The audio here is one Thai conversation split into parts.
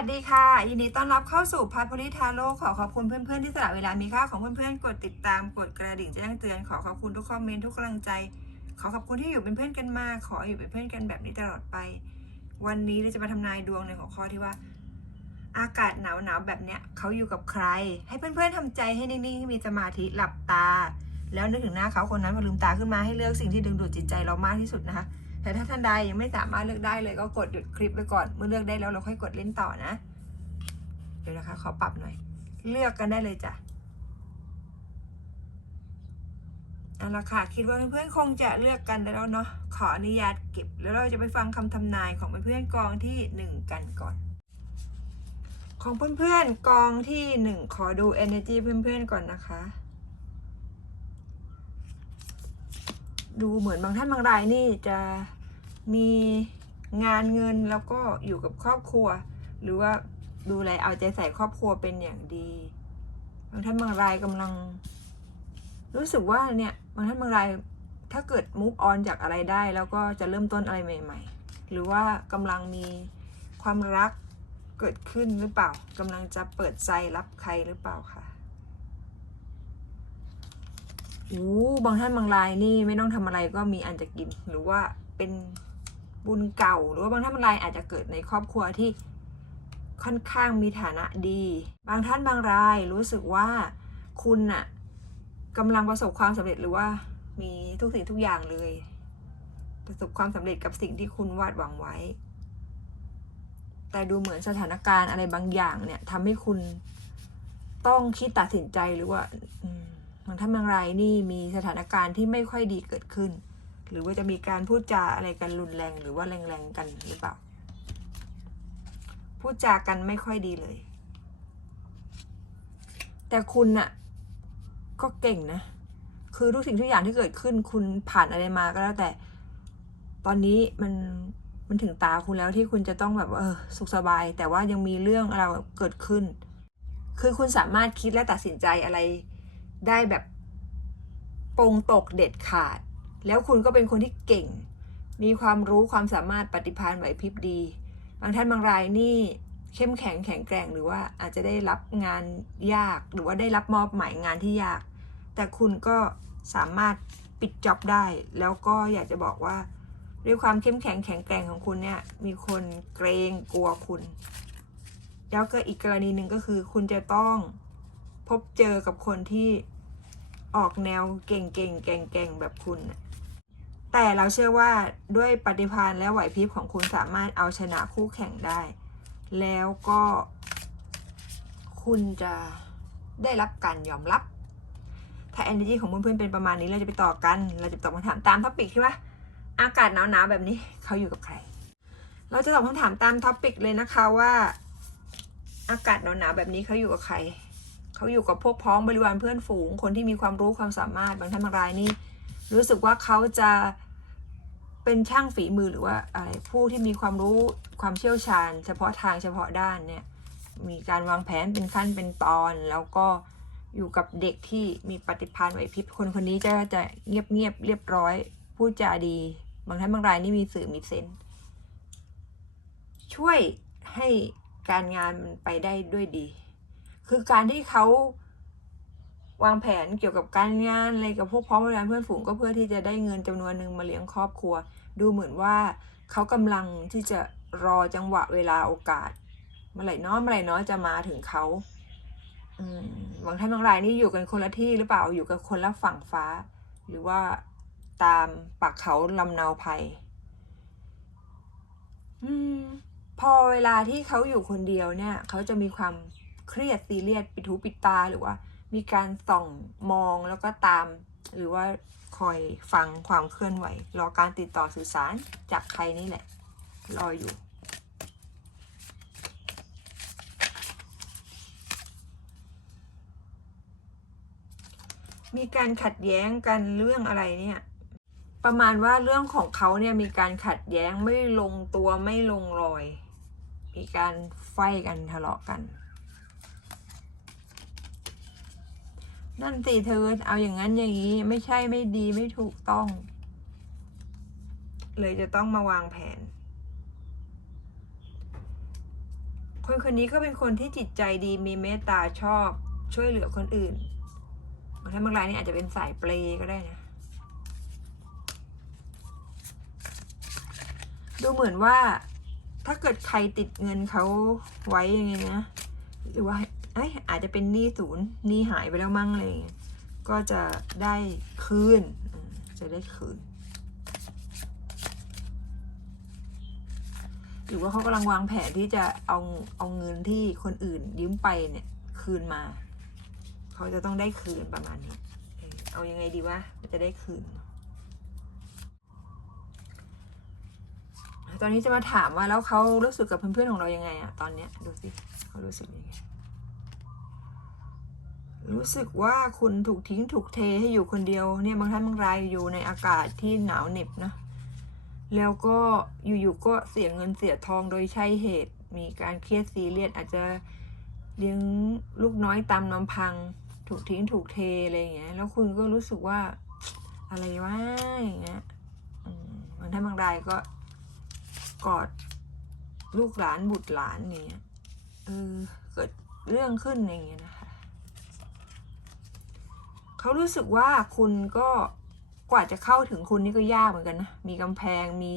วัสดีค่ะ ยินดีต้อนรับเข้าสู่พัทพลิทาโลขอขอบคุณเพื่อนๆที่สละเวลามีค่าของเพื่อนๆกดติดตามกดกระดิ่งแจ้งเตือนขอขอบคุณทุกคอมเมนต์ทุกกำลังใจ ขอขอบคุณที่อยู่เป็นเพื่อนกันมาขออยู่เป็นเพื่อนกันแบบนี้ตลอดไป วันนี้เราจะมาทำนายดวงในหัวข้อที่ว่า อากาศหนาวหนาวๆแบบเนี้ยเขาอยู่กับใคร ให้เพื่อนๆทำใจให้นิ่งๆให้มีสมาธิหลับตา แล้วนึกถึงหน้าเขาคนนั้นพอลืมตาขึ้นมาให้เลือกสิ่งที่ดึงดูดจิตใจเรามากที่สุดนะคะ แต่ถ้าท่านใดยังไม่สามารถเลือกได้เลยก็กดหยุดคลิปไปก่อนเมื่อเลือกได้แล้วเราค่อยกดเล่นต่อนะเดี๋ยวนะคะขอปรับหน่อย เลือกกันได้เลยจ้ะเอาละค่ะคิดว่าเพื่อนๆคงจะเลือกกันได้แล้วเนาะขออนุญาตเก็บ แล้วเราจะไปฟังคำทำนายของเพื่อนๆกองที่หนึ่งกันก่อน ของเพื่อนๆกองที่หนึ่งขอดู energy เพื่อนๆก่อนนะคะ ดูเหมือนบางท่านบางรายนี่จะ มีงานเงินแล้วก็อยู่กับครอบครัว หรือว่าดูแลเอาใจใส่ครอบครัวเป็นอย่างดีบางท่านบางรายกำลัง รู้สึกว่าเนี่ยบางท่านบางรายถ้าเกิดมุกออนจากอะไรได้ แล้วก็จะเริ่มต้นอะไรใหม่ ๆ หรือว่ากำลังมีความรักเกิดขึ้นหรือเปล่ากำลังจะเปิดใจรับใครหรือเปล่าคะโอ้บางท่านบางรายนี่ไม่ต้องทำอะไรก็มีอันจะกินหรือว่าเป็น บุญเก่า หรือว่าบางท่านบางรายอาจจะเกิดในครอบครัวที่ค่อนข้างมีฐานะดี บางท่านบางรายรู้สึกว่าคุณน่ะกำลังประสบความสำเร็จหรือว่ามีทุกสิ่งทุกอย่างเลย ประสบความสำเร็จกับสิ่งที่คุณวาดหวังไว้ แต่ดูเหมือนสถานการณ์อะไรบางอย่างเนี่ยทำให้คุณต้องคิดตัดสินใจหรือว่าบางท่านบางรายนี่มีสถานการณ์ที่ไม่ค่อยดีเกิดขึ้น หรือว่าจะมีการพูดจาอะไรกันรุนแรงหรือว่าแรงๆกันหรือเปล่า พูดจากันไม่ค่อยดีเลย แต่คุณน่ะก็เก่งนะ คือทุกสิ่งทุกอย่างที่เกิดขึ้นคุณผ่านอะไรมาก็แล้วแต่ ตอนนี้มันมันถึงตาคุณแล้วที่คุณจะต้องแบบเออสุขสบาย แต่ว่ายังมีเรื่องอะไรเกิดขึ้น คือคุณสามารถคิดและตัดสินใจอะไรได้แบบปรงตกเด็ดขาด แล้วคุณก็เป็นคนที่เก่ง มีความรู้ความสามารถปฏิภาณไหวพริบดี บางท่านบางรายนี่เข้มแข็งแข็งแกร่งหรือว่าอาจจะได้รับงานยากหรือว่าได้รับมอบหมายงานที่ยาก แต่คุณก็สามารถปิดจ็อบได้ แล้วก็อยากจะบอกว่า ด้วยความเข้มแข็งแข็งแกร่งของคุณเนี่ยมีคนเกรงกลัวคุณ แล้วก็อีกกรณีหนึ่งก็คือ คุณจะต้องพบเจอกับคนที่ออกแนวเก่งเก่งแก่งแก่งแบบคุณนะ แต่เราเชื่อว่าด้วยปฏิภาณและไหวพริบของคุณสามารถเอาชนะคู่แข่งได้ แล้วก็ คุณจะได้รับการยอมรับ ถ้า energy ของเพื่อนๆเป็นประมาณนี้เราจะไปต่อกัน เราจะตอบคำถามตามท็อปิกที่ว่าอากาศหนาวๆแบบนี้เขาอยู่กับใคร เราจะตอบคำถามตามท็อปิกเลยนะคะว่า อากาศหนาวๆแบบนี้เขาอยู่กับใคร เขาอยู่กับพวกพ้องบริวารเพื่อนฝูง คนที่มีความรู้ความสามารถบางท่านบางรายนี่ รู้สึกว่าเขาจะเป็นช่างฝีมือหรือว่าอะไรผู้ที่มีความรู้ความเชี่ยวชาญ เฉพาะทางเฉพาะด้านเนี่ยมีการวางแผนเป็นขั้นเป็นตอน แล้วก็อยู่กับเด็กที่มีปฏิภาณไหวพริบคนคนนี้จะจะเงียบเงียบเรียบร้อยพูดจาดี บางท่านบางรายนี่มีสื่อมีเซนช่วยให้การงานมันไปได้ด้วยดี คือการที่เขา วางแผนเกี่ยวกับการงานอะไรกับพวกพ้องบริวารเพื่อนฝูงก็เพื่อที่จะได้เงินจำนวนหนึ่งมาเลี้ยงครอบครัว ดูเหมือนว่าเขากำลังที่จะรอจังหวะเวลาโอกาสเมื่อไหร่น้อเมื่อไหร่น้อจะมาถึงเขาอบางท่านบางรายนี่อยู่กันคนละที่หรือเปล่าอยู่กันคนละฝั่งฟ้า หรือว่าตามปากเขาลำเนาภัยอพอเวลาที่เขาอยู่คนเดียวเนี่ย เขาจะมีความเครียดซีเรียสปิดหูปิดตาหรือว่า มีการส่องมองแล้วก็ตาม หรือว่าคอยฟังความเคลื่อนไหว รอการติดต่อสื่อสารจากใครนี่แหละ รออยู่ มีการขัดแย้งกันเรื่องอะไรเนี่ยประมาณว่าเรื่องของเขาเนี่ยมีการขัดแย้งไม่ลงตัวไม่ลงรอย มีการไฟกันทะเลาะกัน นั่นสิเธอเอาอย่างนั้นอย่างนี้ไม่ใช่ไม่ดีไม่ถูกต้อง เลยจะต้องมาวางแผน คนคนนี้ก็เป็นคนที่จิตใจดีมีเมตตาชอบช่วยเหลือคนอื่นบางท่านบางรายนี่อาจจะเป็นสายเปรย์ก็ได้นะ ดูเหมือนว่าถ้าเกิดใครติดเงินเขาไว้ยังไงนะ หรือว่า เอ้ยอาจจะเป็นหนี้ศูนย์หนี้หายไปแล้วมั่งอะไรเงี้ยก็จะได้คืนจะได้คืน หรือว่าเขากำลังวางแผนที่จะเอาเอาเงินที่คนอื่นยืมไปเนี่ยคืนมา เขาจะต้องได้คืนประมาณนี้ เออเอายังไงดีวะมันจะได้คืน ตอนนี้จะมาถามว่าแล้วเขารู้สึกกับเพื่อนๆของเรายังไงอะตอนเนี้ยดูสิเขารู้สึกยังไง รู้สึกว่าคุณถูกทิ้งถูกเทให้อยู่คนเดียวเนี่ยบางท่านบางรายอยู่ในอากาศที่หนาวเหน็บนะแล้วก็อยู่ๆก็เสียเงินเสียทองโดยใช่เหตุ มีการเครียดซีเรียสอาจจะเลี้ยงลูกน้อยตามลำพัง ถูกทิ้งถูกเทอะไรอย่างเงี้ยแล้วคุณก็รู้สึกว่าอะไรวะอย่างเงี้ยบางท่านบางรายก็กอดลูกหลานบุตรหลานอย่างเงี้ยเออเกิดเรื่องขึ้นอย่างเงี้ยนะ เขารู้สึกว่าคุณก็กว่าจะเข้าถึงคุณนี่ก็ยากเหมือนกันนะ มีกำแพง มี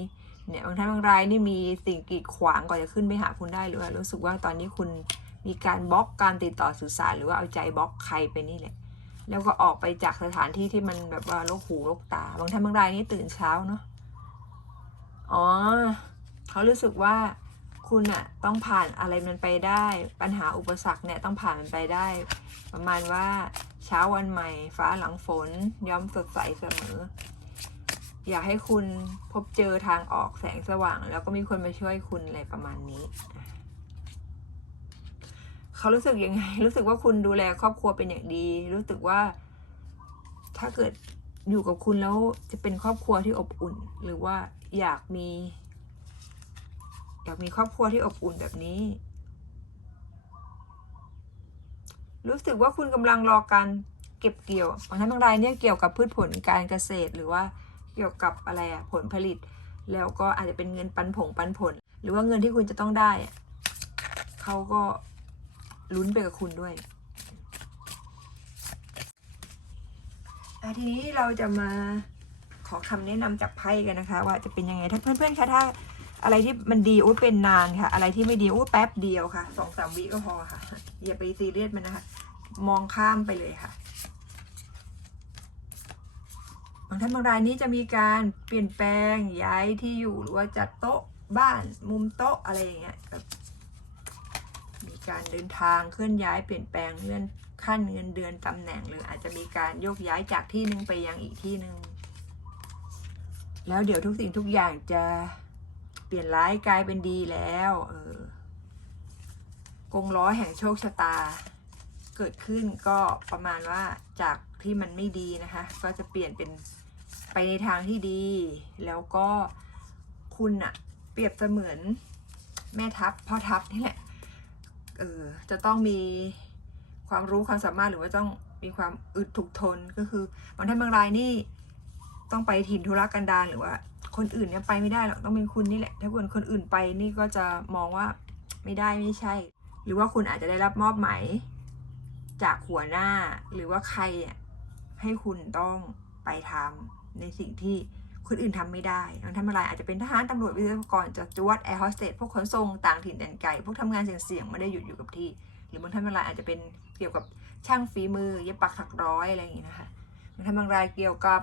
เนี่ยบางท่านบางรายนี่มีสิ่งกีดขวางกว่าจะขึ้นไปหาคุณได้หรือว่ารู้สึกว่าตอนนี้คุณมีการบล็อกการติดต่อสื่อสารหรือว่าเอาใจบล็อกใครไปนี่แหละ แล้วก็ออกไปจากสถานที่ที่มันแบบว่าโรคหูโรคตา บางท่านบางรายนี่ตื่นเช้าเนาะ อ๋อ เขารู้สึกว่า คุณอะต้องผ่านอะไรมันไปได้ ปัญหาอุปสรรคเนี่ยต้องผ่านมันไปได้ ประมาณว่าเช้าวันใหม่ ฟ้าหลังฝนย้อมสดใสเสมอ อยากให้คุณพบเจอทางออกแสงสว่าง แล้วก็มีคนมาช่วยคุณอะไรประมาณนี้เขารู้สึกยังไง รู้สึกว่าคุณดูแลครอบครัวเป็นอย่างดี รู้สึกว่า ถ้าเกิดอยู่กับคุณแล้วจะเป็นครอบครัวที่อบอุ่น หรือว่าอยากมี อยากมีครอบครัวที่อบอุ่นแบบนี้ รู้สึกว่าคุณกำลังรอการเก็บเกี่ยวบางท่านบางรายเนี่ยเกี่ยวกับพืชผลการเกษตรหรือว่าเกี่ยวกับอะไรอะผลผลิต แล้วก็อาจจะเป็นเงินปันผงปันผล หรือว่าเงินที่คุณจะต้องได้อะเขาก็ลุ้นไปกับคุณด้วยทีนี้เราจะมาขอคำแนะนำจากไพ่กันนะคะ ว่าจะเป็นยังไงถ้าเพื่อนๆคะถ้า อะไรที่มันดีอุ้ยเป็นนานค่ะ อะไรที่ไม่ดีอุ้ยแป๊บเดียวค่ะสองสามวิก็พอค่ะ อย่าไปซีเรียสมันนะคะมองข้ามไปเลยค่ะบางท่านบางรายนี้จะมีการเปลี่ยนแปลงย้ายที่อยู่หรือว่าจัดโต๊ะบ้านมุมโต๊ะอะไรอย่างเงี้ยแบบมีการเดินทางเคลื่อนย้ายเปลี่ยนแปลงเลื่อนขั้นเงินเดือนตำแหน่งหรืออาจจะมีการโยกย้ายจากที่หนึ่งไปยังอีกที่หนึ่งแล้วเดี๋ยวทุกสิ่งทุกอย่างจะ เปลี่ยนร้ายกลายเป็นดีแล้ว เออกงล้อแห่งโชคชะตา เกิดขึ้นก็ประมาณว่าจากที่มันไม่ดีนะคะ ก็จะเปลี่ยนเป็นไปในทางที่ดี แล้วก็คุณอะเปรียบเสมือนแม่ทัพพ่อทัพนี่แหละเออจะต้องมีความรู้ความสามารถหรือว่าต้องมีความอึดถูกทนก็คือบางท่านบางรายนี่ต้องไปถิ่นธุรกันดารหรือว่า คนอื่นเนี่ยไปไม่ได้หรอกต้องเป็นคุณนี่แหละ ถ้าเกิดคนอื่นไปนี่ก็จะมองว่าไม่ได้ไม่ใช่ หรือว่าคุณอาจจะได้รับมอบหมายจากหัวหน้า หรือว่าใครอะให้คุณต้องไปทำในสิ่งที่คนอื่นทำไม่ได้บางท่านบางรายอาจจะเป็นทหารตำรวจวิศวกรจจวดแอร์โฮสเตสพวกขนส่งต่างถิ่นแดนไกลพวกทำงานเสี่ยงๆไม่ได้หยุดอยู่กับที่ หรือบางท่านบางรายอาจจะเป็นเกี่ยวกับช่างฝีมือเย็บปักถักร้อยอะไรอย่างงี้นะคะบางท่านบางรายเกี่ยวกับ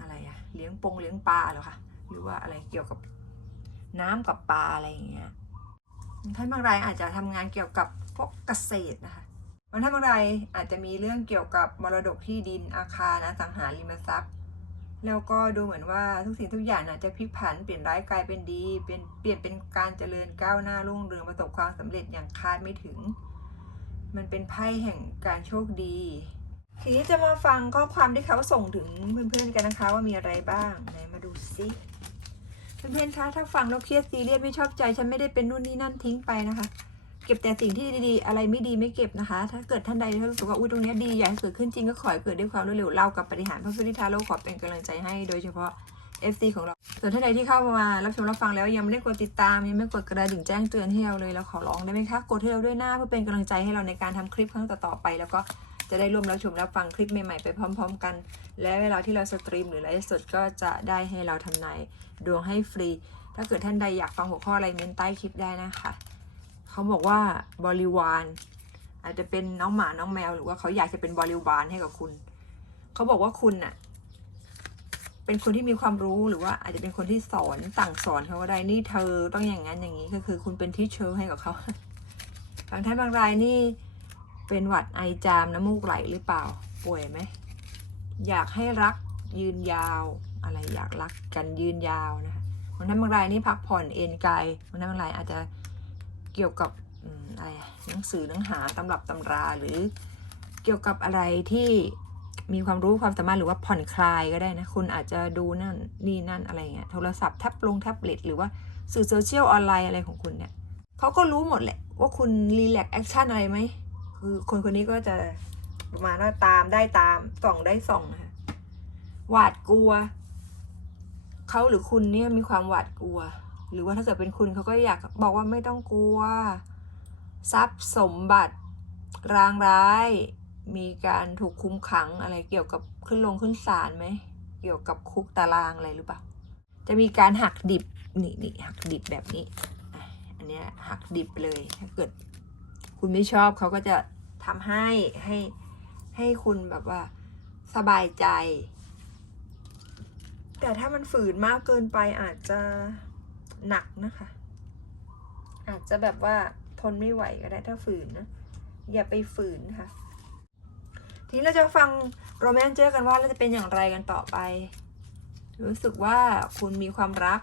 อะไรอะ เลี้ยงปงเลี้ยงปลาหรอคะหรือว่าอะไรเกี่ยวกับน้ำกับปลาอะไรอย่างเงี้ยท่านบางรายอาจจะทำงานเกี่ยวกับพวกเกษตรนะคะบางท่านบางรายอาจจะมีเรื่องเกี่ยวกับมรดกที่ดินอาคารอสังหาริมทรัพย์ แล้วก็ดูเหมือนว่าทุกสิ่งทุกอย่างอาจจะพลิกผันเปลี่ยนร้ายกลายเป็นดีเปลี่ยนเปลี่ยนเป็นการเจริญก้าวหน้ารุ่งเรืองประสบความสำเร็จอย่างคาดไม่ถึง มันเป็นไพ่แห่งการโชคดี ทีนี้จะมาฟังข้อความที่เขาส่งถึงเพื่อนๆกันนะคะว่ามีอะไรบ้างไหนมาดูซิเพื่อนๆคะถ้าฟังแล้วเครียดซีเรียสไม่ชอบใจ ฉันไม่ได้เป็นนู่นนี่นั่นทิ้งไปนะคะ เก็บแต่สิ่งที่ดีๆ อะไรไม่ดีไม่เก็บนะคะ ถ้าเกิดท่านใดที่รู้สึกว่าอุ้ยตรงนี้ดีอยากเกิดขึ้นจริงก็ขอให้เกิดด้วยความรวดเร็วเล่ากับปฏิหารพระพุทธทาโลขอเป็นกำลังใจให้โดยเฉพาะ FC ของเราส่วนท่านใดที่เข้ามารับชมรับฟังแล้วยังไม่ได้กดติดตามยังไม่กดกระดิ่งแจ้งเตือนให้เราเลยเราขอร้องได้ไหมคะกดให้เราด้วยหน้าเพื่อเป็นกำลังใจให้เราในการทำคลิปครั้งต่อๆไป แล้วก็ จะได้ร่วมรับชมรับฟังคลิปใหม่ ๆ ไปพร้อม ๆ กัน และเวลาที่เราสตรีมหรือไลฟ์สดก็จะได้ให้เราทำนายดวงให้ฟรี ถ้าเกิดท่านใดอยากฟังหัวข้ออะไรเมนใต้คลิปได้นะคะเขาบอกว่าบริวาร อาจจะเป็นน้องหมาน้องแมวหรือว่าเขาอยากจะเป็นบริวารให้กับคุณเขาบอกว่าคุณน่ะเป็นคนที่มีความรู้หรือว่าอาจจะเป็นคนที่สอนสั่งสอนเขาก็ได้นี่เธอต้องอย่างนั้นอย่างนี้ก็คือ คุณเป็นที่เชอร์ให้กับเขาบางท่านบางรายนี่ เป็นหวัดไอจามน้ำมูกไหลหรือเปล่า ป่วยไหม อยากให้รักยืนยาว อะไรอยากรักกันยืนยาวนะคะบางท่านบางรายนี่พักผ่อนเอนกายบางท่านบางรายอาจจะเกี่ยวกับอะไรหนังสือหนังหาตำรับตำราหรือเกี่ยวกับอะไรที่มีความรู้ความสามารถหรือว่าผ่อนคลายก็ได้นะคุณอาจจะดูนั่นนี่นั่นอะไรเงี้ยโทรศัพท์แท็บลงแท็บเล็ตหรือว่าสื่อโซเชียลออนไลน์อะไรของคุณเนี่ยเขาก็รู้หมดแหละว่าคุณรีแลกแอคชั่นอะไรไหม คือคนคนนี้ก็จะประมาณว่าตามได้ตามส่องได้ส่องนะคะหวาดกลัวเขาหรือคุณเนี่ยมีความหวาดกลัว หรือว่าถ้าเกิดเป็นคุณเขาก็อยากบอกว่าไม่ต้องกลัว ทรัพย์สมบัติรางร้าย มีการถูกคุมขังอะไรเกี่ยวกับขึ้นลงขึ้นศาลไหมเกี่ยวกับคุกตารางอะไรหรือเปล่า จะมีการหักดิบนี่นี่หักดิบแบบนี้ อันนี้หักดิบเลยถ้าเกิด คุณไม่ชอบเขาก็จะ ทำให้ให้ให้คุณแบบว่าสบายใจ แต่ถ้ามันฝืนมากเกินไปอาจจะหนักนะคะ อาจจะแบบว่าทนไม่ไหวก็ได้ถ้าฝืนนะ อย่าไปฝืนค่ะ ทีนี้เราจะฟังโรแมนเจอร์กันว่าเราจะเป็นอย่างไรกันต่อไป รู้สึกว่าคุณมีความรัก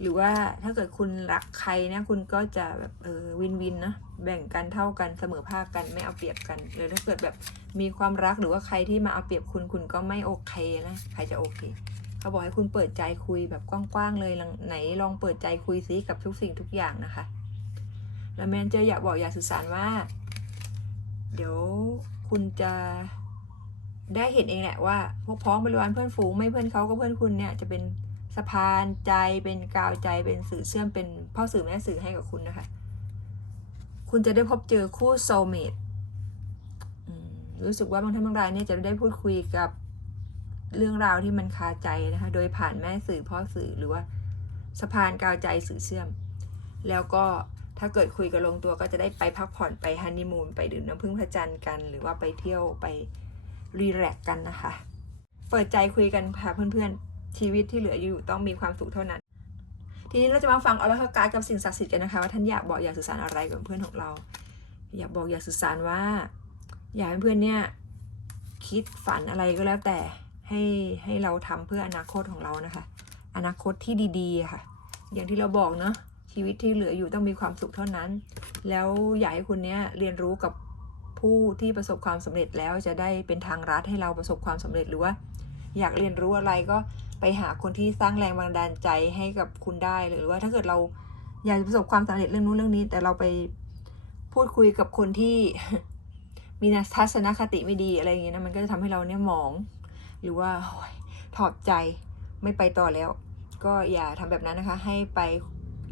หรือว่าถ้าเกิดคุณรักใครนะคุณก็จะแบบเออวินวินนะแบ่งกันเท่ากันเสมอภาคกันไม่เอาเปรียบกันหรือถ้าเกิดแบบมีความรักหรือว่าใครที่มาเอาเปรียบคุณคุณก็ไม่โอเคนะใครจะโอเคเขาบอกให้คุณเปิดใจคุยแบบกว้างๆเลยลไหนลองเปิดใจคุยซิกับทุกสิ่งทุกอย่างนะคะ แล้วแมนเจออยากบอกอยากสื่อสารว่า เดี๋ยวคุณจะได้เห็นเองแหละว่าพวกพ้องบริวารเพื่อนฝูงไม่เพื่อนเขาก็เพื่อนคุณเนี่ยจะเป็น สะพานใจเป็นกาวใจเป็นสื่อเชื่อมเป็นพ่อสื่อแม่สื่อให้กับคุณนะคะ คุณจะได้พบเจอคู่โซเมตรู้สึกว่าบางท่านบางรายเนี่ยจะได้พูดคุยกับเรื่องราวที่มันคาใจนะคะ โดยผ่านแม่สื่อพ่อสื่อหรือว่าสะพานกาวใจสื่อเชื่อม แล้วก็ถ้าเกิดคุยกันลงตัวก็จะได้ไปพักผ่อนไปฮันนีมูนไปดื่มน้ำพึ่งพระจันทร์กัน หรือว่าไปเที่ยวไปรีแลกซ์กันนะคะ เปิดใจคุยกันค่ะเพื่อนๆ ชีวิตที่เหลืออยู่ต้องมีความสุขเท่านั้น ทีนี้เราจะมาฟังออร์เคิลการ์ดกับสิ่งศักดิ์สิทธิ์กันนะคะว่าท่านอยากบอกอยากสื่อสารอะไรกับเพื่อนของเรา อยากบอกอยากสื่อสารว่า อยากให้เพื่อนเนี่ยคิดฝันอะไรก็แล้วแต่ให้ให้เราทำเพื่ออนาคตของเรานะคะ อนาคตที่ดีๆค่ะ อย่างที่เราบอกเนาะชีวิตที่เหลืออยู่ต้องมีความสุขเท่านั้น แล้วอยากให้คุณเนี้ยเรียนรู้กับผู้ที่ประสบความสำเร็จแล้วจะได้เป็นทางรัดให้เราประสบความสำเร็จหรือว่า อยากเรียนรู้อะไรก็ หาคนที่สร้างแรงบันดาลใจให้กับคุณได้หรือว่าถ้าเกิดเราอยากจะประสบความสำเร็จเรื่องนู้นเรื่องนี้ แต่เราไปพูดคุยกับคนที่มีทัศนคติไม่ดีอะไรอย่างเงี้ยนะมันก็จะทำให้เราเนี่ยหมอง หรือว่าโอ๊ยถอดใจไม่ไปต่อแล้ว ก็อย่าทำแบบนั้นนะคะ ให้ไป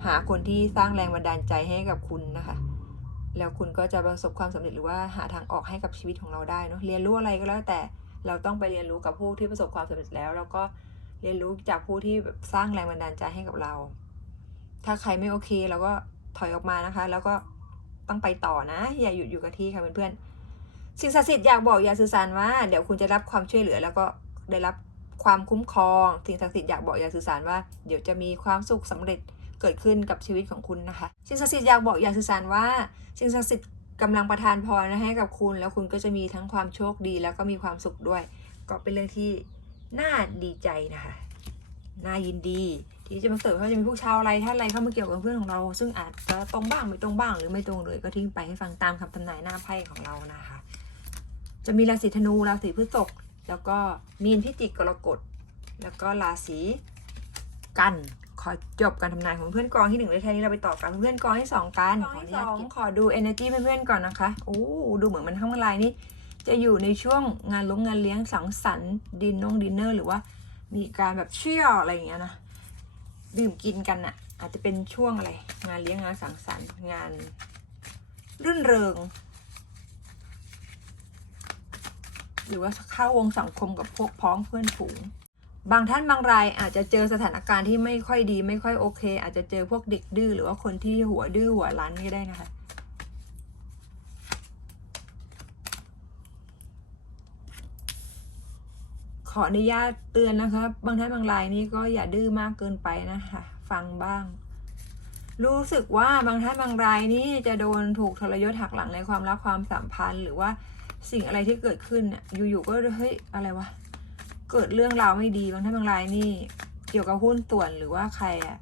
หาคนที่สร้างแรงบันดาลใจให้กับคุณนะคะ แล้วคุณก็จะประสบความสำเร็จหรือว่าหาทางออกให้กับชีวิตของเราได้เนาะเรียนรู้อะไรก็แล้วแต่เราต้องไปเรียนรู้กับผู้ที่ประสบความสำเร็จแล้ว แล้วก็ เรียนรู้จากผู้ที่แบบสร้างแรงบันดาลใจให้กับเรา ถ้าใครไม่โอเคเราก็ถอยออกมานะคะ แล้วก็ต้องไปต่อนะ อย่าหยุดอยู่กับที่ค่ะเพื่อนๆสิ่งศักดิ์สิทธิ์อยากบอกอยากสื่อสารว่า เดี๋ยวคุณจะรับความช่วยเหลือ แล้วก็ได้รับความคุ้มครอง สิ่งศักดิ์สิทธิ์อยากบอกอยากสื่อสารว่า เดี๋ยวจะมีความสุขสำเร็จเกิดขึ้นกับชีวิตของคุณนะคะ สิ่งศักดิ์สิทธิ์อยากบอกอยากสื่อสารว่าสิ่งศักดิ์สิทธิ์กำลังประทานพรให้กับคุณ แล้วคุณก็จะมีทั้งความโชคดี แล้วก็มีความสุขด้วย ก็เป็นเรื่องที่ น่าดีใจนะคะ น่ายินดี ที่จะมาเสิร์ฟเขาจะมีพวกชาวอะไรท่านอะไรเข้ามาเกี่ยวกับเพื่อนของเรา ซึ่งอาจจะตรงบ้างไม่ตรงบ้างหรือไม่ตรงเลย ก็ทิ้งไปให้ฟังตามคำทำนายหน้าไพ่ของเรานะคะ จะมีราศีธนูราศีพฤษภแล้วก็มีนพิจิกกรกฎแล้วก็ราศีกันขอจบการทำนายของเพื่อนกองที่หนึ่งเลยแค่นี้เราไปต่อกันเพื่อนกองที่สองกันกองที่สองขอดู energy เพื่อนๆก่อนนะคะโอ้ดูเหมือนมันข้างลายนี่ จะอยู่ในช่วงงานลงงานเลี้ยงสังสรรค์ดินนงดินเนอร์หรือว่ามีการแบบเชี่ยวอะไรอย่างเงี้ยนะดื่มกินกันอะอาจจะเป็นช่วงอะไร งานเลี้ยงงานสังสรรค์งานรื่นเริง หรือว่าเข้าวงสังคมกับพวกพ้องเพื่อนฝูง บางท่านบางรายอาจจะเจอสถานการณ์ที่ไม่ค่อยดี ไม่ค่อยโอเค อาจจะเจอพวกเด็กดื้อหรือว่าคนที่หัวดื้อหัวรั้นก็ได้นะคะ ออนุญาตเตือนนะคะ บางท่านบางรายนี่ก็อย่าดื้อมากเกินไปนะคะ ฟังบ้าง รู้สึกว่าบางท่านบางรายนี่จะโดนถูกทรยศหักหลังในความรักความสัมพันธ์ หรือว่าสิ่งอะไรที่เกิดขึ้นเนี่ยอยู่ๆก็เฮ้ยอะไรวะเกิดเรื่องราวไม่ดีบางท่านบางรายนี่ เกี่ยวกับหุ้นส่วนหรือว่าใครอะ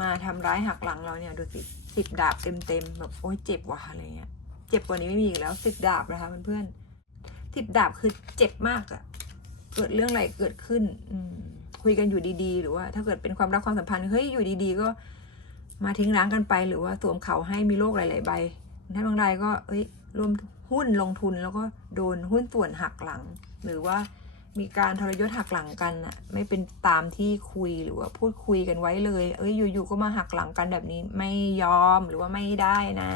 มาทำร้ายหักหลังเราเนี่ยดูสิสิบดาบเต็มๆแบบโอ้ยเจ็บว่ะอะไรเงี้ยเจ็บกว่านี้ไม่มีอีกแล้วสิบดาบนะคะเพื่อนๆสิบดาบคือเจ็บมากอะ เกิดเรื่องอะไรเกิดขึ้น อืคุยกันอยู่ดีๆ หรือว่า ถ้าเกิดเป็นความรักความสัมพันธ์เฮ้ยอยู่ดีๆ ก็มาทิ้งร้างกันไป หรือว่าสวมเขาให้มีโรคหลาย ๆ ใบท่านบางรายก็เอ้ยรวมหุ้นลงทุนแล้วก็โดนหุ้นส่วนหักหลัง หรือว่ามีการทรยศหักหลังกันอะไม่เป็นตามที่คุยหรือว่าพูดคุยกันไว้เลย เอ้ยอยู่ๆก็มาหักหลังกันแบบนี้ไม่ยอมหรือว่าไม่ได้นะ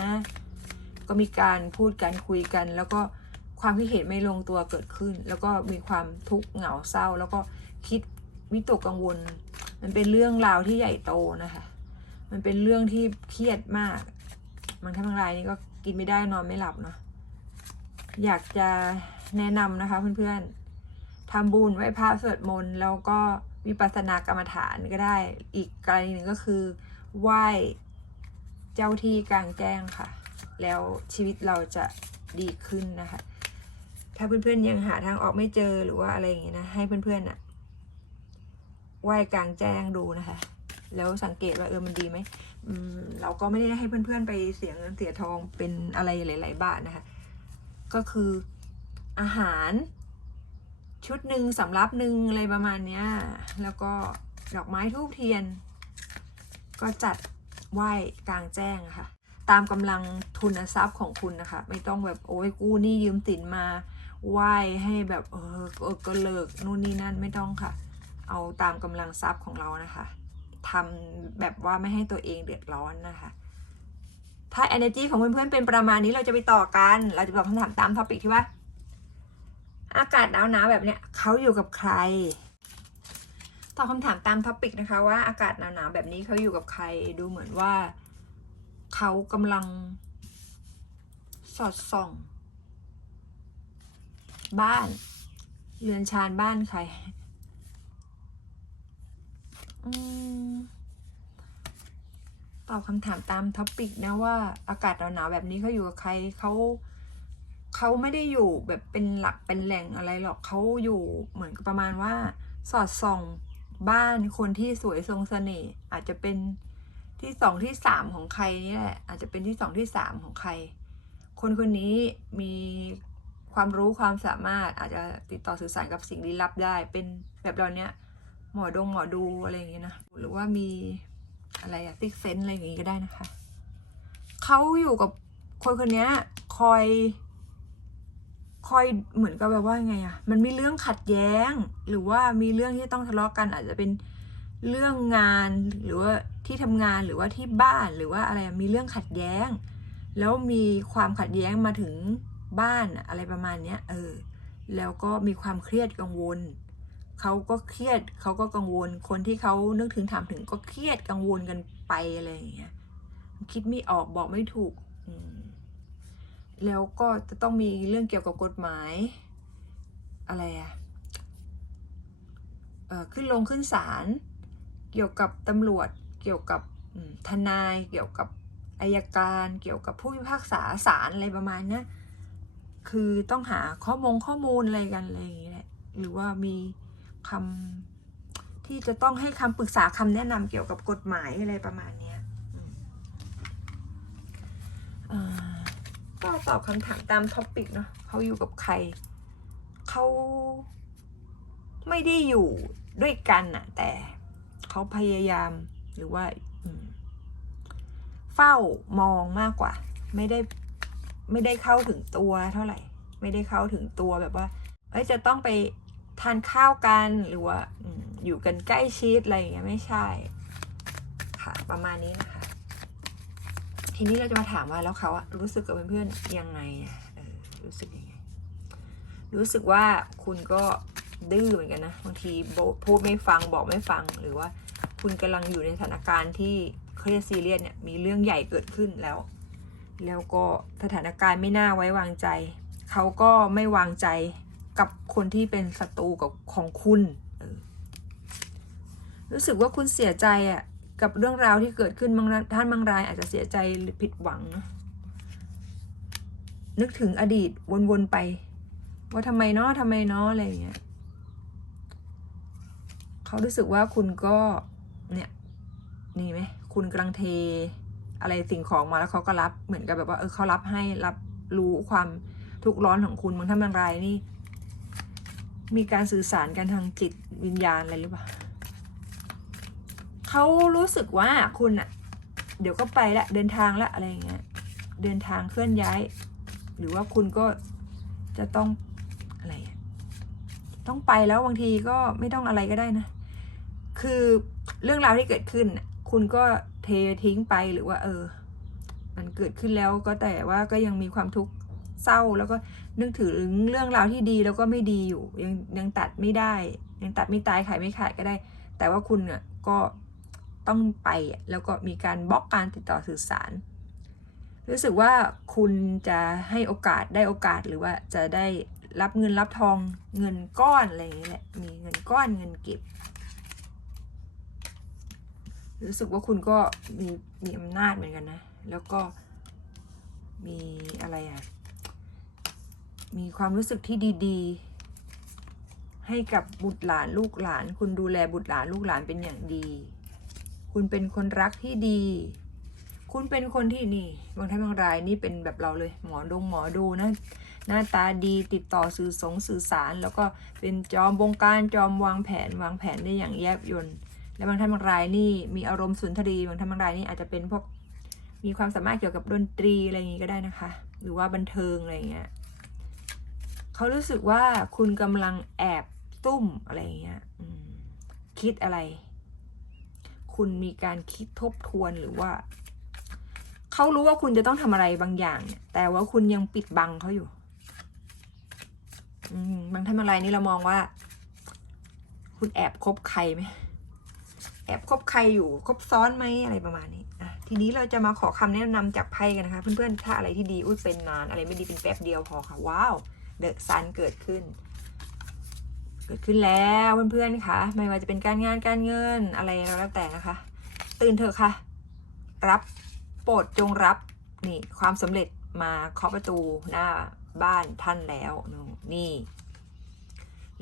ก็มีการพูดกันคุยกันแล้วก็ ความคิดเห็นไม่ลงตัวเกิดขึ้น แล้วก็มีความทุกข์เหงาเศร้า แล้วก็คิดวิตกกังวล มันเป็นเรื่องราวที่ใหญ่โตนะคะ มันเป็นเรื่องที่เครียดมากบางท่านบางรายนี่ก็กินไม่ได้นอนไม่หลับเนาะอยากจะแนะนำนะคะเพื่อนๆทำบุญไหว้พระสวดมนต์แล้วก็วิปัสสนากรรมฐานก็ได้อีกกรณีหนึ่งก็คือไหว้เจ้าที่กลางแจ้งค่ะ แล้วชีวิตเราจะดีขึ้นนะคะ ถ้าเพื่อนๆยังหาทางออกไม่เจอหรือว่าอะไรอย่างเงี้ยนะ ให้เพื่อนๆอะไหว้กลางแจ้งดูนะคะ แล้วสังเกตว่าเออมันดีไหมอืมเราก็ไม่ได้ให้เพื่อนๆไปเสียเงินเสียทองเป็นอะไรหลายๆบาทนะคะ ก็คืออาหาร ชุดหนึ่งสำรับหนึ่งอะไรประมาณเนี้ย แล้วก็ดอกไม้ทูบเทียน ก็จัดไหว้กลางแจ้งะค่ะ ตามกำลังทุนทรัพย์ของคุณนะคะ ไม่ต้องแบบโอ้ยกู้หนี้ยืมสินมา ไหว้ให้แบบเออเออก็เลิกนู่นนี่นั่นไม่ต้องค่ะ เอาตามกำลังทรัพย์ของเรานะคะทำแบบว่าไม่ให้ตัวเองเดือดร้อนนะคะถ้า energy ของเพื่อนๆเป็นประมาณนี้เราจะไปต่อกัน เราจะตอบคำถามตามท็อปิกที่ว่า อากาศหนาวๆแบบเนี้ยเขาอยู่กับใครตอบคำถามตามท็อปิกนะคะว่าอากาศหนาวๆแบบนี้เขาอยู่กับใครดูเหมือนว่า เขากำลัง สอดส่อง บ้าน เรือนชานบ้านใครอตอบคำถามตามท็อปิกนะว่าอากาศหนาวๆแบบนี้เขาอยู่กับใครเขาเขาไม่ได้อยู่แบบเป็นหลักเป็นแหล่งอะไรหรอกเขาอยู่เหมือนกับประมาณว่า สอดส่องบ้านคนที่สวยทรงเสน่ห์อาจจะเป็นที่สองที่สามของใครนี่แหละอาจจะเป็นที่สองที่สามของใคร คนคนนี้มี ความรู้ความสามารถอาจจะติดต่อสื่อสารกับสิ่งลี้ลับได้ เป็นแบบเราเนี้ยหมอดงหมอดูอะไรอย่างเงี้ยนะ หรือว่ามีอะไรอะติ๊กเซนอะไรอย่างงี้ก็ได้นะคะ เขาอยู่กับคนคนเนี้ยคอย คอยเหมือนกับแบบว่าไงอะมันมีเรื่องขัดแย้ง หรือว่ามีเรื่องที่ต้องทะเลาะกัน อาจจะเป็นเรื่องงานหรือว่าที่ทำงานหรือว่าที่บ้านหรือว่าอะไรมีเรื่องขัดแย้ง แล้วมีความขัดแย้งมาถึง บ้านอะไรประมาณเนี้ยเออแล้วก็มีความเครียดกังวลเขาก็เครียดเขาก็กังวล คนที่เขานึกถึงถามถึงก็เครียดกังวลกันไปอะไรอย่างเงี้ยคิดไม่ออกบอกไม่ถูกอืมแล้วก็จะต้องมีเรื่องเกี่ยวกับกฎหมาย อะไรอะเอ่อขึ้นลงขึ้นศาลเกี่ยวกับตำรวจ เกี่ยวกับทนาย เกี่ยวกับอายการ เกี่ยวกับผู้พิพากษาศาลอะไรประมาณเนี้ คือต้องหาข้อมงข้อมูลอะไรกันอะไรอย่างเงี้ยหรือว่ามีคำที่จะต้องให้คำปรึกษาคำแนะนำเกี่ยวกับกฎหมายอะไรประมาณเนี้ยก็ตอบคำถามตามท็อปิกเนาะเขาอยู่กับใคร เขาไม่ได้อยู่ด้วยกันอะแต่เขาพยายามหรือว่าเฝ้ามองมากกว่า ไม่ได้ ไม่ได้เข้าถึงตัวเท่าไหร่ ไม่ได้เข้าถึงตัวแบบว่าเอ้ยจะต้องไปทานข้าวกันหรือว่าอยู่กันใกล้ชิดอะไรอย่างเงี้ยไม่ใช่ค่ะประมาณนี้นะคะ ทีนี้เราจะมาถามว่าแล้วเขาอะรู้สึกกับเพื่อนๆยังไงอะเออรู้สึกยังไง รู้สึกว่าคุณก็ดื้อเหมือนกันนะบางทีพูดไม่ฟังบอกไม่ฟังหรือว่า คุณกำลังอยู่ในสถานการณ์ที่เครียดซีเรียสเนี่ยมีเรื่องใหญ่เกิดขึ้นแล้ว แล้วก็สถานการณ์ไม่น่าไว้วางใจ เขาก็ไม่วางใจกับคนที่เป็นศัตรูกับของคุณ รู้สึกว่าคุณเสียใจอะกับเรื่องราวที่เกิดขึ้นบางท่านบางรายอาจจะเสียใจหรือผิดหวังนะนึกถึงอดีตวนๆไป ว่าทำไมเนาะทำไมเนาะอะไรอย่างเงี้ยเขารู้สึกว่าคุณก็เนี่ยนี่ไหมคุณกำลังเท อะไรสิ่งของมาแล้วเขาก็รับเหมือนกับแบบว่าเออเขารับให้รับรู้ความทุกข์ร้อนของคุณบางท่านบางรายนี่มีการสื่อสารกันทางจิตวิญญาณอะไรหรือเปล่าเขารู้สึกว่าคุณอะเดี๋ยวก็ไปละเดินทางละอะไรอย่างเงี้ยเดินทางเคลื่อนย้าย หรือว่าคุณก็จะต้องอะไรอะต้องไปแล้วบางทีก็ไม่ต้องอะไรก็ได้นะ คือเรื่องราวที่เกิดขึ้น คุณก็ เททิ้งไปหรือว่า เออ มันเกิดขึ้นแล้วก็แต่ว่าก็ยังมีความทุกข์เศร้าแล้วก็นึกถึงเรื่องราวที่ดีแล้วก็ไม่ดีอยู่ ยังยังตัดไม่ได้ ยังตัดไม่ตายขายไม่ขาดก็ได้ แต่ว่าคุณเนี่ยก็ต้องไปแล้วก็มีการบล็อกการติดต่อสื่อสาร รู้สึกว่าคุณจะให้โอกาสได้โอกาสหรือว่าจะได้รับเงินรับทองเงินก้อนอะไรอย่างนี้ยแหละมีเงินก้อนเงินเก็บ รู้สึกว่าคุณก็มีมีอำนาจเหมือนกันนะ แล้วก็มีอะไรอะ มีความรู้สึกที่ดีๆ ให้กับบุตรหลานลูกหลาน คุณดูแลบุตรหลานลูกหลานเป็นอย่างดี คุณเป็นคนรักที่ดี คุณเป็นคนที่นี่บางท่านบางรายนี่เป็นแบบเราเลย หมอดงหมอดูนะ หน้าตาดีติดต่อสื่อสงสื่อสาร แล้วก็เป็นจอมบงการจอมวางแผนวางแผนได้อย่างแยบยล และบางท่านบางรายนี่มีอารมณ์สุนทรีบางท่านบางรายนี่อาจจะเป็นพวกมีความสามารถเกี่ยวกับดนตรีอะไรอย่างนี้ก็ได้นะคะ หรือว่าบันเทิงอะไรอย่างเงี้ยเขารู้สึกว่าคุณกำลังแอบตุ้มอะไรอย่างเงี้ยคิดอะไร คุณมีการคิดทบทวนหรือว่าเขารู้ว่าคุณจะต้องทำอะไรบางอย่าง แต่ว่าคุณยังปิดบังเขาอยู่อบางท่านบางรายนี่เรามองว่า คุณแอบคบใครไหม แอบคบใครอยู่คบซ้อนไหมอะไรประมาณนี้อะทีนี้เราจะมาขอคำแนะนำจากไพ่กันนะคะ เพื่อนๆถ้าอะไรที่ดีอุ้ยเป็นนานอะไรไม่ดีเป็นแป๊บเดียวพอค่ะว้าวเดอะซันเกิดขึ้น เกิดขึ้นแล้วเพื่อนๆค่ะ ไม่ว่าจะเป็นการงานการเงินอะไรแล้วแต่นะคะ ตื่นเถอะค่ะ รับโปรดจงรับนี่ความสำเร็จมาเคาะประตูหน้าบ้านท่านแล้วนี่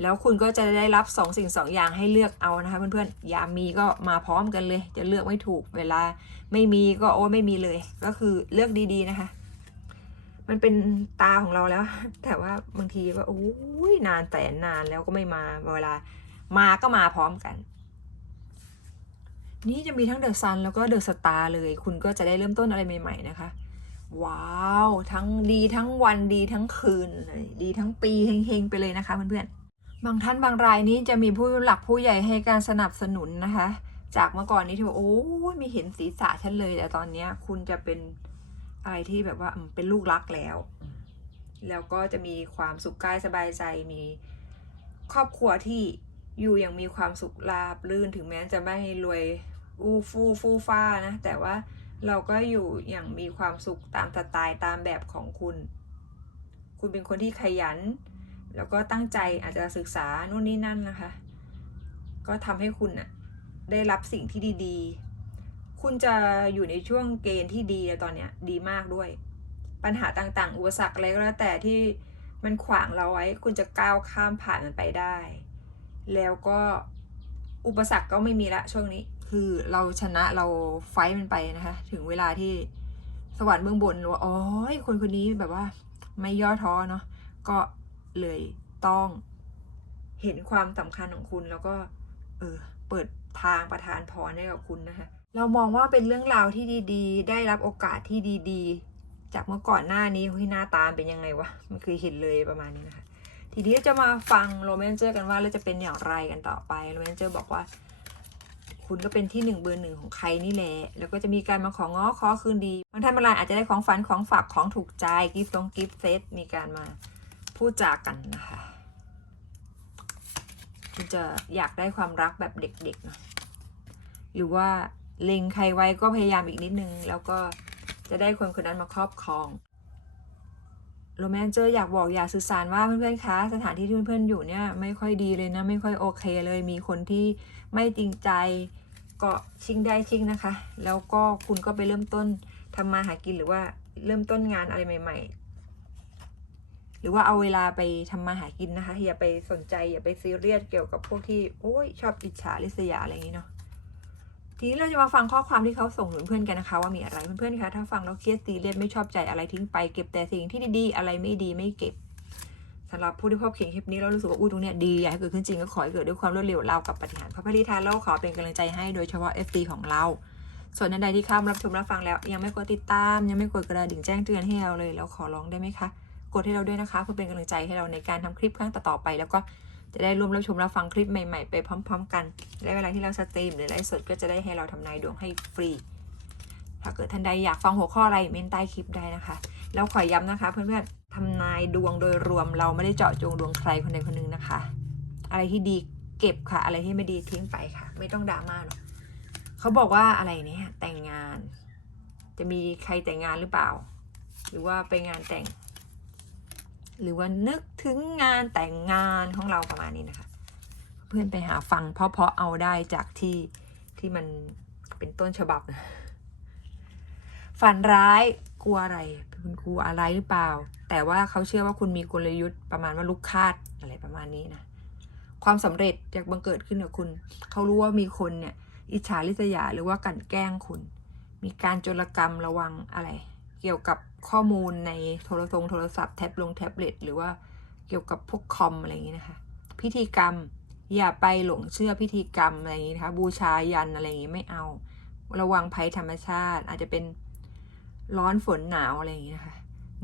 แล้วคุณก็จะได้รับสองสิ่งสองอย่างให้เลือกเอานะคะเพื่อนๆยามมีก็มาพร้อมกันเลย จะเลือกไม่ถูกเวลาไม่มีก็โอ้ไม่มีเลย ก็คือเลือกดีๆนะคะ มันเป็นตาของเราแล้ว แต่ว่าบางทีก็โอ้ยนานแต่นานแล้วก็ไม่มาเวลามาก็มาพร้อมกัน นี่จะมีทั้งเดอะซันแล้วก็เดอะสตาร์เลย คุณก็จะได้เริ่มต้นอะไรใหม่ ๆ นะคะว้าว ทั้งดีทั้งวันดีทั้งคืน ดีทั้งปีเฮงๆไปเลยนะคะเพื่อนๆ บางท่านบางรายนี้จะมีผู้หลักผู้ใหญ่ให้การสนับสนุนนะคะ จากเมื่อก่อนนี้ที่ว่าโอ้ยไม่เห็นศีรษะฉันเลย แต่ตอนนี้คุณจะเป็นอะไรที่แบบว่าเป็นลูกรักแล้ว แล้วก็จะมีความสุขกายสบายใจมีครอบครัวที่อยู่อย่างมีความสุขราบรื่นถึงแม้จะไม่รวยอู้ฟู่ฟู่ฟ้านะ แต่ว่าเราก็อยู่อย่างมีความสุขตามสไตล์ตามแบบของคุณ คุณเป็นคนที่ขยัน แล้วก็ตั้งใจอาจจะศึกษานู่นนี่นั่นนะคะ ก็ทำให้คุณน่ะได้รับสิ่งที่ดีๆ คุณจะอยู่ในช่วงเกณฑ์ที่ดีแล้วตอนเนี้ยดีมากด้วย ปัญหาต่างๆ อุปสรรคอะไรก็แล้วแต่ที่มันขวางเราไว้ คุณจะก้าวข้ามผ่านมันไปได้ แล้วก็อุปสรรคก็ไม่มีละช่วงนี้ คือเราชนะเราไฟมันไปนะคะ ถึงเวลาที่สวรรค์เบื้องบนว่าอ๋อคนคนนี้แบบว่า ไม่ย่อท้อเนาะก็ เลยต้องเห็นความสำคัญของคุณแล้วก็ เออ เปิดทางประทานพรให้กับคุณนะคะ เรามองว่าเป็นเรื่องราวที่ดีๆ ได้รับโอกาสที่ดีๆ จากเมื่อก่อนหน้านี้เฮ้ยหน้าตามเป็นยังไงวะ มันคือเห็นเลยประมาณนี้นะคะ ทีนี้จะมาฟังโรแมนเจอร์กันว่าแล้วจะเป็นอย่างไรกันต่อไปโรแมนเจอร์บอกว่า คุณก็เป็นที่หนึ่งเบอร์หนึ่งของใครนี่แหละ แล้วก็จะมีการมาของง้อขอคืนดีบางท่านบางรายอาจจะได้ของฝันของฝากของถูกใจกิฟต์ตรงกิฟต์เซตมีการมา พูดจากันนะคะ คุณจะอยากได้ความรักแบบเด็กๆนะหรือว่าเล็งใครไว้ก็พยายามอีกนิดนึง แล้วก็จะได้คนคนนั้นมาครอบครองโรแมนเจอร์อยากบอกอยากสื่อสารว่าเพื่อนๆคะสถานที่ที่เพื่อนๆอยู่เนี่ยไม่ค่อยดีเลยนะ ไม่ค่อยโอเคเลยมีคนที่ไม่จริงใจก็ชิงได้ชิงนะคะ แล้วก็คุณก็ไปเริ่มต้นทำมาหากินหรือว่าเริ่มต้นงานอะไรใหม่ ๆ หรือว่าเอาเวลาไปทำมาหากินนะคะ อย่าไปสนใจอย่าไปซีเรียสเกี่ยวกับพวกที่โอ้ยชอบอิจฉาริษยาอะไรอย่างนี้เนาะทีนี้เราจะมาฟังข้อความที่เขาส่งถึงเพื่อนกันนะคะ ว่ามีอะไรเพื่อนๆคะถ้าฟังแล้วเครียดซีเรียสไม่ชอบใจอะไรทิ้งไปเก็บแต่สิ่งที่ดีๆอะไรไม่ดีไม่เก็บสำหรับผู้ที่พบเขียนคลิปนี้เรารู้สึกว่าอู้ตรงเนี้ยดีอยากให้เกิดขึ้นจริงก็ขอให้เกิดด้วยความรวดเร็วเรากับปฏิหารพระพริธานเราขอเป็นกำลังใจให้โดยเฉพาะ FT ของเรา ส่วนท่านใดที่ข้ามารับชมรับฟังแล้ว ยังไม่กดติดตาม ยังไม่กดกระดิ่งแจ้งเตือนให้เราเลยแล้วขอร้องได้ไหมคะ กดให้เราด้วยนะคะ เพื่อเป็นกำลังใจให้เราในการทำคลิปครั้งต่อๆไป แล้วก็จะได้ร่วมรับชมรับฟังคลิปใหม่ๆ ไปพร้อม ๆ กันและเวลาที่เราสตรีมหรือไลฟ์สดก็จะได้ให้เราทำนายดวงให้ฟรี ถ้าเกิดท่านใดอยากฟังหัวข้ออะไรเมนใต้คลิปได้นะคะแล้วขอย้ำนะคะ เพื่อนๆทำนายดวงโดยรวมเราไม่ได้เจาะจงดวงใครคนใดคนหนึ่งนะคะ อะไรที่ดีเก็บค่ะ อะไรที่ไม่ดีทิ้งไปค่ะ ไม่ต้องดราม่าหรอกเขาบอกว่าอะไรเนี่ยแต่งงาน จะมีใครแต่งงานหรือเปล่า หรือว่าไปงานแต่ง หรือว่านึกถึงงานแต่งงานของเราประมาณนี้นะคะ เพื่อนไปหาฟังเพราะๆเอาได้จากที่ที่มันเป็นต้นฉบับ ฝันร้ายกลัวอะไร คุณกลัวอะไรหรือเปล่า แต่ว่าเขาเชื่อว่าคุณมีกลยุทธ์ประมาณว่าลูกคาดอะไรประมาณนี้นะความสำเร็จจะบังเกิดขึ้นกับคุณ เขารู้ว่ามีคนเนี่ย อิจฉาริษยาหรือว่ากลั่นแกล้งคุณ มีการโจรกรรมระวังอะไร เกี่ยวกับ ข้อมูลในโทรศัพท์โทรศัพท์แท็บลงแท็บเล็ตหรือว่าเกี่ยวกับพวกคอมอะไรอย่างนี้นะคะ พิธีกรรมอย่าไปหลงเชื่อพิธีกรรมอะไรอย่างนี้นะคะบูชายันอะไรอย่างนี้ไม่เอา ระวังภัยธรรมชาติ อาจจะเป็นร้อนฝนหนาวอะไรอย่างนี้นะคะ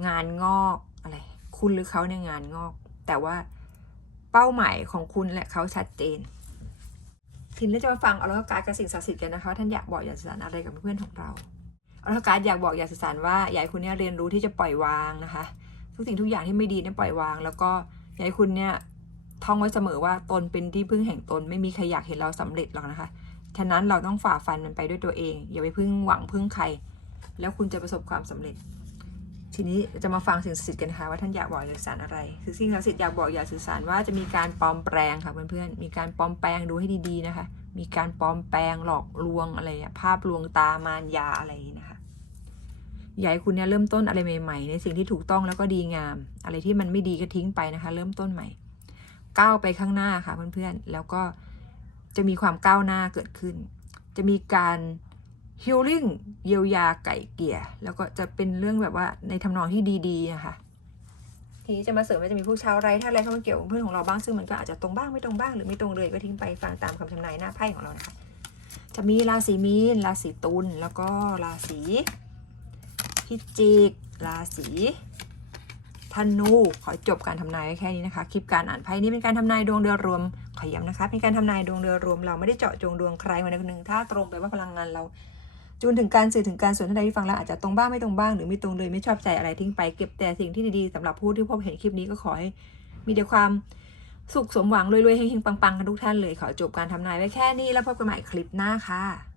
งานงอกอะไร คุณหรือเขาเนี่ยงานงอก แต่ว่าเป้าหมายของคุณและเขาชัดเจนทีนี้จะมาฟังอลรการกับสิ่งศักดิ์สิทธิ์กันนะคะท่านอยากบอกอยากสื่อสารอะไรกับเพื่อนของเรา อรการอยากบอกอยากสื่อสารว่าอยากให้คุณเนี่ยเรียนรู้ที่จะปล่อยวางนะคะ ทุกสิ่งทุกอย่างที่ไม่ดีเนี่ยปล่อยวาง แล้วก็อยากให้คุณเนี่ยท่องไว้เสมอว่าตนเป็นที่พึ่งแห่งตนไม่มีใครอยากเห็นเราสำเร็จหรอกนะคะ ฉะนั้นเราต้องฝ่าฟันมันไปด้วยตัวเอง อย่าไปพึ่งหวังพึ่งใคร แล้วคุณจะประสบความสำเร็จ ทีนี้จะมาฟังสิ่งศักดิ์สิทธิ์กันค่ะว่าท่านอยากบอกอยากสื่อสารอะไรคือสิ่งศักดิ์สิทธิ์อยากบอกอยากสื่อสารว่าจะมีการปลอมแปลงค่ะเพื่อนๆมีการปลอมแปลงดูให้ดีๆนะคะ มีการปลอมแปลงหลอกลวงอะไรภาพลวงตามารยาอะไรนะคะ อยากให้คุณเนี่ยเริ่มต้นอะไรใหม่ๆ ในสิ่งที่ถูกต้องแล้วก็ดีงาม อะไรที่มันไม่ดีก็ทิ้งไปนะคะ เริ่มต้นใหม่ ก้าวไปข้างหน้าค่ะเพื่อนๆ แล้วก็จะมีความก้าวหน้าเกิดขึ้น จะมีการฮิลลิ่งเยียวยาไก่เกี่ยแล้วก็จะเป็นเรื่องแบบว่าในทำนองที่ดีๆนะคะทีนี้จะมาเสริมว่าจะมีผู้ชาวไรถ้าอะไรเข้ามาเกี่ยวกับเพื่อนของเราบ้างซึ่งมันก็อาจจะตรงบ้างไม่ตรงบ้างหรือไม่ตรงเลยก็ทิ้งไปฟังตามคำทำนายหน้าไพ่ของเรานะคะจะมีราศีมีนราศีตุลแล้วก็ราศี พิจิก ราศีธนู ขอจบการทำนายไว้แค่นี้นะคะ คลิปการอ่านไพ่นี้เป็นการทำนายดวงเดือนรวม ขอย้ำนะคะ เป็นการทำนายดวงเดือนรวม เราไม่ได้เจาะจงดวงใครวันใดคนหนึ่ง ถ้าตรงไปว่าพลังงานเราจูนถึงการสื่อถึงการส่วนท่านใดที่ฟังแล้วอาจจะตรงบ้างไม่ตรงบ้างหรือไม่ตรงเลยไม่ชอบใจอะไรทิ้งไปเก็บแต่สิ่งที่ดีๆสำหรับผู้ที่พบเห็นคลิปนี้ก็ขอให้มีแต่ความสุขสมหวังรวยๆเฮงๆปังๆกันทุกท่านเลยขอจบการทำนายไว้แค่นี้แล้วพบกันใหม่คลิปหน้าค่ะ